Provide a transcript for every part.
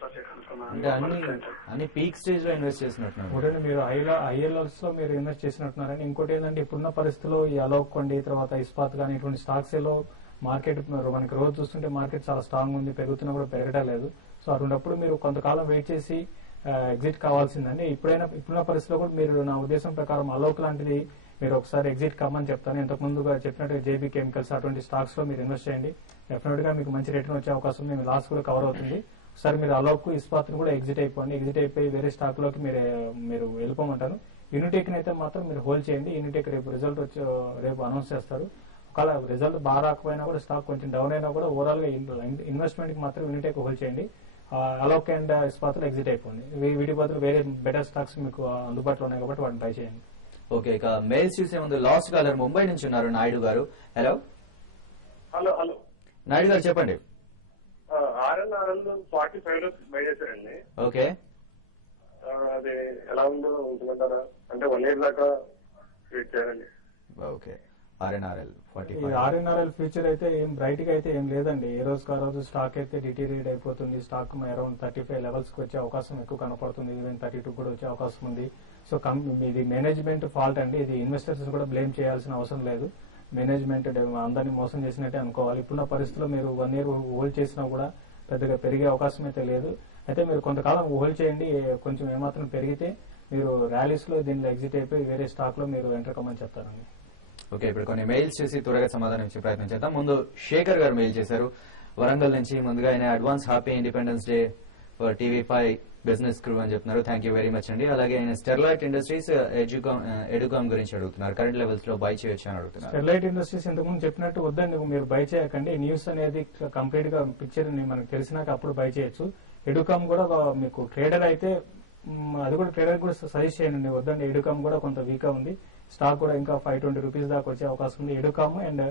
First అంటే అన్ని peak stage లో ఇన్వెస్ట్ చేసినట్టున్నారు. ఒకటి మీరు ఐఎల్ఎల్స్ లో మీరు ఇన్వెస్ట్ చేసినట్టున్నారని, ఇంకోటి ఏంటంటే ఇప్పుడున్న పరిస్థితుల్లో ఈ అలోక్ కొండి తర్వాత ఇస్పాత్ కానీ ఇటువంటి స్టాక్స్ లో మార్కెట్ మనకి రోజు చూస్తుంటే మార్కెట్ చాలా స్ట్రాంగ్ ఉంది, పెరుగుతున్నా కూడా పెరగడం లేదు. సో అటువంటిప్పుడు మీరు కొంతకాలం వెయిట్ చేసి ఎగ్జిట్ కావాల్సిందండి. ఇప్పుడున్న పరిస్థితిలో కూడా మీరు నా ఉద్దేశం ప్రకారం అలోక్ లాంటిది మీరు ఒకసారి ఎగ్జిట్ కమ్మని చెప్తాను. ఇంతకు ముందుగా చెప్పినట్టుగా జేబీ కెమికల్స్ అటువంటి స్టాక్స్ లో మీరు ఇన్వెస్ట్ చేయండి. డెఫినెట్ గా మీకు మంచి రిటర్న్ వచ్చే అవకాశం, మీ లాస్ కూడా కవర్ అవుతుంది. ఒకసారి మీరు అలోక్ ఇస్పాత్ కూడా ఎగ్జిట్ అయిపోండి. ఎగ్జిట్ అయిపోయి వేరే స్టాక్ లోకి మీరు వెళ్ళిపోమంటారు. యూనిటెక్ అయితే మాత్రం మీరు హోల్డ్ చేయండి. యూనిటెక్ రేపు రిజల్ట్ రేపు అనౌన్స్ చేస్తారు. ఒకవేళ రిజల్ట్ బాగా రాకపోయినా కూడా స్టాక్ కొంచెం డౌన్ అయినా కూడా ఓవరాల్ గా ఇన్వెస్ట్మెంట్ కి మాత్రం యూనిటెక్ హోల్డ్ చేయండి. అలోక్ అండ్ ఇస్పాత్ లో ఎగ్జిట్ అయిపోండి. వీటి బదులు వేరే బెటర్ స్టాక్స్ మీకు అందుబాటులో ఉన్నాయి కాబట్టి వాటిని ట్రై చేయండి. ఓకే, ఇక మెయిల్స్ చూసే ముందు లాస్ట్ కాలర్ ముంబై నుంచి ఉన్నారు, నాయుడు గారు. హలో హలో హలో నాయుడు గారు చెప్పండి. ఆర్ఎల్ 45 బై చేశారండి. ఓకే, అది ఎలా ఉందో ఉంటుందంటారా? అంటే 1 year దాకా వెయిట్ చేయాలండి. ఓకే, ఆర్ఎన్ఆర్ఎల్ ఫ్యూచర్ అయితే ఏం బ్రైట్ గా అయితే ఏం లేదండి. ఏ రోజుకి ఆ రోజు స్టాక్ అయితే డిటీరియేట్ అయిపోతుంది. స్టాక్ అరౌండ్ 35 లెవెల్స్ కి వచ్చే అవకాశం ఎక్కువ కనపడుతుంది. ఈవెన్ 32 కూడా వచ్చే అవకాశం ఉంది. సో ఇది మేనేజ్మెంట్ ఫాల్ట్ అండి. ఇది ఇన్వెస్టర్స్ కూడా బ్లేమ్ చేయాల్సిన అవసరం లేదు. మేనేజ్మెంట్ అందరినీ మోసం చేసినట్టే అనుకోవాలి. ఇప్పుడున్న పరిస్థితుల్లో మీరు 1 year హోల్డ్ చేసినా కూడా పెద్దగా పెరిగే అవకాశం అయితే లేదు. అయితే మీరు కొంతకాలం హోల్డ్ చేయండి. కొంచెం ఏమాత్రం పెరిగితే మీరు ర్యాలీస్ లో దీనిలో ఎగ్జిట్ అయిపోయి వేరే స్టాక్ లో మీరు ఎంటర్ కమ్మని చెప్తారండి. ఓకే, ఇప్పుడు కొన్ని మెయిల్స్ చేసి త్వరగా సమాధానం ఇచ్చే ప్రయత్నం చేద్దాం. ముందు శేఖర్ గారు మెయిల్ చేశారు వరంగల్ నుంచి. ముందుగా ఆయన advance happy independence day for TV5 business crew అని చెప్తున్నారు. థ్యాంక్ యూ వెరీ మచ్ అండి. అలాగే ఆయన స్టెర్లైట్ ఇండస్ట్రీస్ ఎడుకామ్ గురించి అడుగుతున్నారు. కరెంట్ లెవెల్స్ లో బై చేయొచ్చు అని అడుగుతున్నారు. స్టెర్లైట్ ఇండస్ట్రీస్ ఇంతకుముందు చెప్పినట్టు వద్దండి, మీరు బై చేయకండి. న్యూస్ అనేది కంప్లీట్ గా పిక్చర్ మనకు తెలిసినాక అప్పుడు బై చేయొచ్చు. ఎడుకామ్ కూడా మీకు ట్రేడర్ అయితే అది కూడా ట్రేడర్ కూడా సజెస్ట్ చేయండి, వద్దండి. ఎడుకామ్ కూడా కొంత వీక్ గా ఉంది. స్టాక్ కూడా ఇంకా 520 రూపీస్ దాకా వచ్చే అవకాశం ఉంది. ఎడుకామ్ అండ్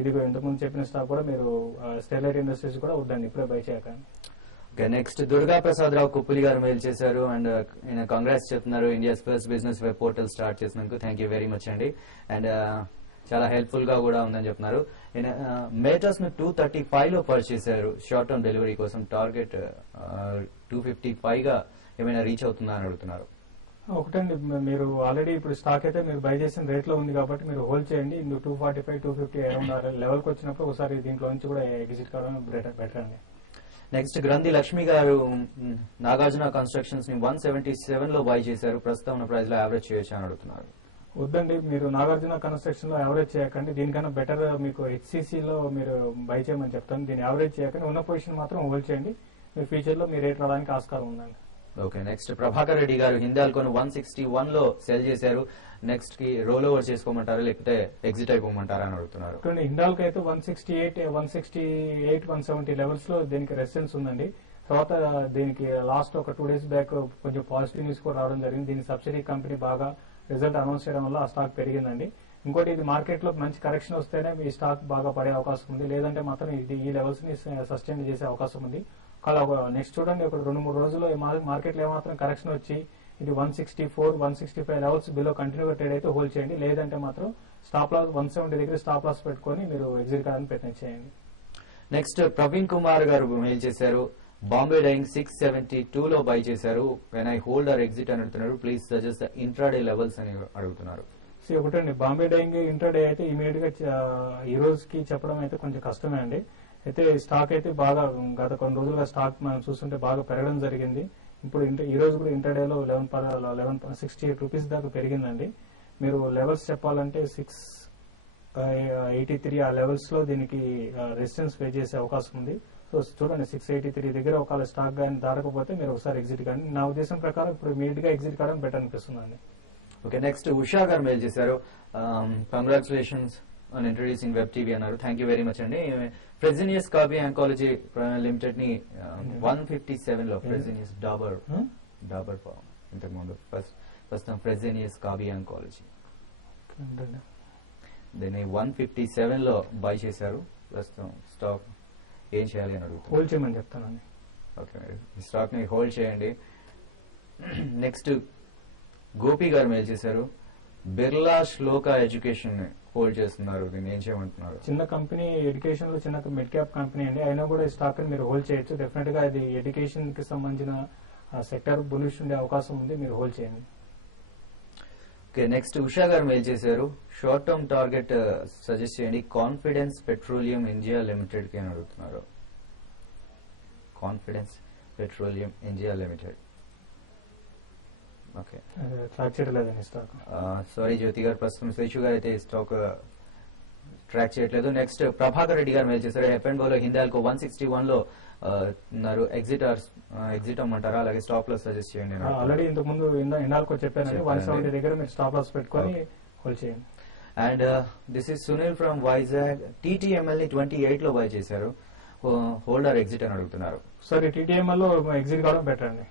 ఇది ఇంతకుముందు చెప్పిన స్టాక్ కూడా మీరు స్టెర్లైట్ ఇండస్ట్రీస్ కూడా వద్దండి, ఇప్పుడే బై చేయకండి. ఓకే, నెక్స్ట్ దుర్గా ప్రసాద్ రావు కుప్పలి గారు మెయిల్ చేశారు అండ్ ఈయన కాంగ్రెస్ చెప్తున్నారు India's first business web portal start చేసినందుకు. థ్యాంక్ యూ వెరీ మచ్ అండి. అండ్ చాలా హెల్ప్ఫుల్ గా కూడా ఉందని చెప్తున్నారు. ఈయన మేటర్స్ ను 235 లో పర్చేస్ చేశారు షార్ట్ టర్మ్ డెలివరీ కోసం. టార్గెట్ 255 గా ఏమైనా రీచ్ అవుతుందా అని అడుగుతున్నారు. ఒకటండి, మీరు ఆల్రెడీ ఇప్పుడు స్టాక్ అయితే మీరు బై చేసిన రేట్ లో ఉంది కాబట్టి మీరు హోల్డ్ చేయండి. 245, 250 అరౌండ్ లెవెల్ కి వచ్చినప్పుడు ఒకసారి దీంట్లో నుంచి కూడా ఎగ్జిట్ కావడం బెటర్ అండి. నెక్స్ట్ గ్రంథి లక్ష్మి గారు నాగార్జున కన్స్ట్రక్షన్స్ ని 177 లో బై చేశారు. ప్రస్తుతం ఉన్న ప్రైస్ లో యావరేజ్ చేయొచ్చు అని అడుగుతున్నారు. వద్దండి, మీరు నాగార్జున కన్స్ట్రక్షన్ లో యావరేజ్ చేయకండి. దీనికన్నా బెటర్ మీకు HCC లో మీరు బై చేయమని చెప్తాను. దీన్ని యావరేజ్ చేయకండి, ఉన్న పొజిషన్ మాత్రం హోల్డ్ చేయండి. మీ ఫ్యూచర్ లో మీ రేట్ రావడానికి ఆస్కారం ఉందండి. ఓకే, నెక్స్ట్ ప్రభాకర్ రెడ్డి గారు హిందాల్కోను 161 లో సెల్ చేశారు. నెక్స్ట్ కి రోల్ ఓవర్ చేసుకోమంటారా లేకపోతే ఎగ్జిట్ అయిపోమంటారా అని అడుగుతున్నారు. హిండాల్కి అయితే 168, 170 లెవెల్స్ లో దీనికి రెసిస్టెన్స్ ఉందండి. తర్వాత దీనికి లాస్ట్ ఒక 2 days బ్యాక్ కొంచెం పాజిటివ్ న్యూస్ కూడా రావడం జరిగింది. దీని సబ్సిడీ కంపెనీ బాగా రిజల్ట్ అనౌన్స్ చేయడం వల్ల ఆ స్టాక్ పెరిగిందండి. ఇంకోటి, ఇది మార్కెట్ లో మంచి కరెక్షన్ వస్తేనే మీ స్టాక్ బాగా పడే అవకాశం ఉంది. లేదంటే మాత్రం ఇది ఈ లెవెల్స్ ని సస్టైన్ చేసే అవకాశం ఉంది. నెక్స్ట్ చూడండి, ఒక 2-3 రోజుల్లో మార్కెట్ లో ఏమాత్రం కరెక్షన్ వచ్చి ఇది 164, 165 లెవెల్స్ బిలో కంటిన్యూగా ట్రేడ్ అయితే హోల్డ్ చేయండి. లేదంటే మాత్రం స్టాప్ లాస్ 170 దగ్గర స్టాప్ లాస్ పెట్టుకుని మీరు ఎగ్జిట్ కావాలని ప్రయత్నం చేయండి. నెక్స్ట్ ప్రవీణ్ కుమార్ గారు మెయిల్ చేశారు. బాంబే డైయింగ్ 672 లో బై చేశారు. When I hold or exit అని అడుగుతున్నారు. ప్లీజ్ సజెస్ట్ ఇంట్రాడే లెవెల్స్ అని అడుగుతున్నారు. ఒకటండి, బాంబే డైయింగ్ ఇంట్రాడే అయితే ఇమీడియట్ గా ఈ రోజుకి చెప్పడం అయితే కొంచెం కష్టమే అండి. అయితే స్టాక్ అయితే బాగా గత కొన్ని రోజులుగా స్టాక్ మనం చూస్తుంటే బాగా పెరగడం జరిగింది. ఇప్పుడు ఈ రోజు కూడా ఇంటర్డేలో 1168 రూపీస్ దాకా పెరిగిందండి. మీరు లెవెల్స్ చెప్పాలంటే 683 ఆ లెవెల్స్ లో దీనికి రెసిస్టెన్స్ ఫేస్ చేసే అవకాశం ఉంది. సో చూడండి, 683 దగ్గర ఒకవేళ స్టాక్ కానీ దారకపోతే మీరు ఒకసారి ఎగ్జిట్ కానీ. నా ఉద్దేశం ప్రకారం ఇప్పుడు ఇమీడియట్ గా ఎగ్జిట్ కావడం బెటర్ అనిపిస్తుందండి. ఓకే, నెక్స్ట్ ఉషా గారు మెయిల్ చేశారు. Congratulations on introducing web TV అన్నారు. థ్యాంక్ యూ వెరీ మచ్ అండి. ఫ్రెజినియస్ కాబీ ఆంకాలజీ లిమిటెడ్ ని 157 లో ఫ్రెజినియస్ డాబర్ ఇంతకు ముందు ప్రస్తుతం ఫ్రెజినియస్ కాబీ ఆంకాలజీ దీన్ని 157 లో బై చేశారు. ప్రస్తుతం స్టాక్ ఏం చేయాలి అని అడుగుతారు. హోల్డ్ చేయమని చెప్తానండి. ఓకే, ఈ స్టాక్ ని హోల్డ్ చేయండి. నెక్స్ట్ గోపి గారు మెయిల్ చేశారు. బిర్లా శ్లోక ఎడ్యుకేషన్ హోల్డ్ చేస్తున్నారు, దీన్ని ఏం చేయమంటున్నారు? చిన్న కంపెనీ, ఎడ్యుకేషన్ లో చిన్న మిడ్ క్యాప్ కంపెనీ అండి. అయినా కూడా ఈ స్టాక్ ని మీరు హోల్డ్ చేయొచ్చు. డెఫినెట్ గా ఇది ఎడ్యుకేషన్ కి సంబంధించిన సెక్టర్ బులిష్ ఉండే అవకాశం ఉంది, మీరు హోల్డ్ చేయండి. ఓకే, నెక్స్ట్ ఉషా గారు మెయిల్ చేశారు. షార్ట్ టర్మ్ టార్గెట్ సజెస్ట్ చేయండి. కాన్ఫిడెన్స్ పెట్రోలియం ఇండియా లిమిటెడ్ కి అని అడుగుతున్నారు. Confidence petroleum India limited. Okay, track చేయలేదండి స్టాక్. సారీ జ్యోతి గారు, ప్రస్తుతం శేషు గారు అయితే స్టాక్ ట్రాక్ చేయట్లేదు. నెక్స్ట్ ప్రభాకర్ రెడ్డి గారు మెయిల్ చేశారు. F&O లో హిందాల్కో 161 లో ఉన్నారు. ఎగ్జిట్ అమ్మంటారా, అలాగే స్టాప్ లాస్ సజెస్ట్ చేయండి. ఆల్రెడీ ఇంతకు ముందు ఇండాల్కో చెప్పానండి, 170 దగ్గర మీరు స్టాప్ లాస్ పెట్టుకొని హోల్డ్ చేయండి. And this is Sunil from Vizag. TTML ని 28 లో బై చేశారు. హోల్డర్ ఎగ్జిట్ అని అడుగుతున్నారు. సరే, TTML లో ఎగ్జిట్ కావడం బెటర్ అండి.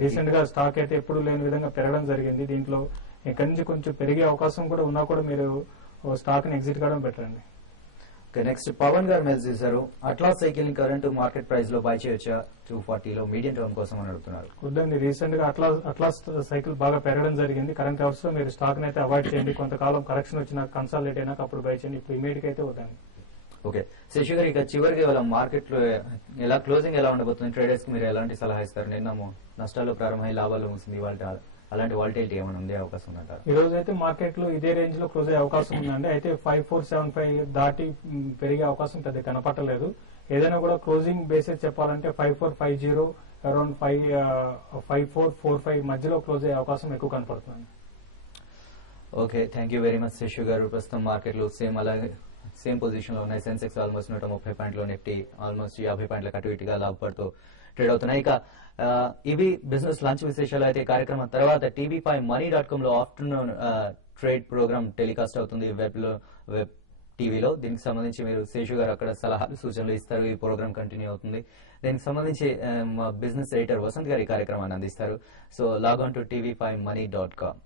రీసెంట్ గా స్టాక్ అయితే ఎప్పుడు లేని విధంగా పెరగడం జరిగింది. దీంట్లో ఇక్కడి నుంచి కొంచెం పెరిగే అవకాశం కూడా ఉన్నా కూడా మీరు స్టాక్ ని ఎగ్జిట్ కావడం బెటర్ అండి. ఓకే, నెక్స్ట్ పవన్ గారు మెయిల్ చేశారు. అట్లాస్ సైకిల్ ని కరెంట్ మార్కెట్ ప్రైస్ లో బై చేయొచ్చా 240 లో మీడియం టర్మ్ కోసం అని అడుగుతున్నారు. వద్దండి, రీసెంట్ గా అట్లాస్ సైకిల్ బాగా పెరగడం జరిగింది. కరెంట్ అవర్స్ లో మీరు స్టాక్ అయితే అవాయిడ్ చేయండి. కొంతకాలం కరెక్షన్ వచ్చినా, కన్సాలిడేట్ అయినాక అప్పుడు బై చేయండి. ఇప్పుడు ఇమీడియట్ అయితే వద్దండి. ఓకే, శశి గారు, ఇక చివరికి వాళ్ళ మార్కెట్ లో ఎలా క్లోజింగ్ ఎలా ఉండబోతుంది? ట్రేడర్స్ కి మీరు ఎలాంటి సలహా ఇస్తారు? నిన్న నష్టాల్లో ప్రారంభమై లాభాల్లో ముగిసింది, అలాంటి వాలిటిలిటీ ఏమైనా ఉండే అవకాశం ఉందంటారు? ఈ రోజు అయితే మార్కెట్ లో ఇదే రేంజ్ లో క్లోజ్ అయ్యే అవకాశం ఉందండి. అయితే 5475 దాటి పెరిగే అవకాశం పెద్ద కనపట్టలేదు. ఏదైనా కూడా క్లోజింగ్ బేసిస్ చెప్పాలంటే 5450 అరౌండ్ 5445 మధ్యలో క్లోజ్ అయ్యే అవకాశం ఎక్కువ కనపడుతుంది. Okay, thank you very much Shashi గారు. ప్రస్తుతం మార్కెట్లు సేమ్ పొజిషన్ లో ఉన్నాయి. సెన్సెక్స్ ఆల్మోస్ట్ 130 పాయింట్లు, నిఫ్టీ ఆల్మోస్ట్ 50 పాయింట్ల అటు ఇటుగా లాభపడుతూ ట్రేడ్ అవుతున్నాయి. ఇక ఇవి బిజినెస్ లంచ్ విశేషాలు. అయితే కార్యక్రమం తర్వాత tvmoney.com లో ఆఫ్టర్నూన్ ట్రేడ్ ప్రోగ్రామ్ టెలికాస్ట్ అవుతుంది వెబ్ టీవీలో. దీనికి సంబంధించి మీరు శేషు గారు అక్కడ సలహాలు సూచనలు ఇస్తారు. ఈ ప్రోగ్రామ్ కంటిన్యూ అవుతుంది. దీనికి సంబంధించి మా బిజినెస్ ఎడిటర్ వసంత్ గారు ఈ కార్యక్రమాన్ని అందిస్తారు. So log on to tvmoney.com.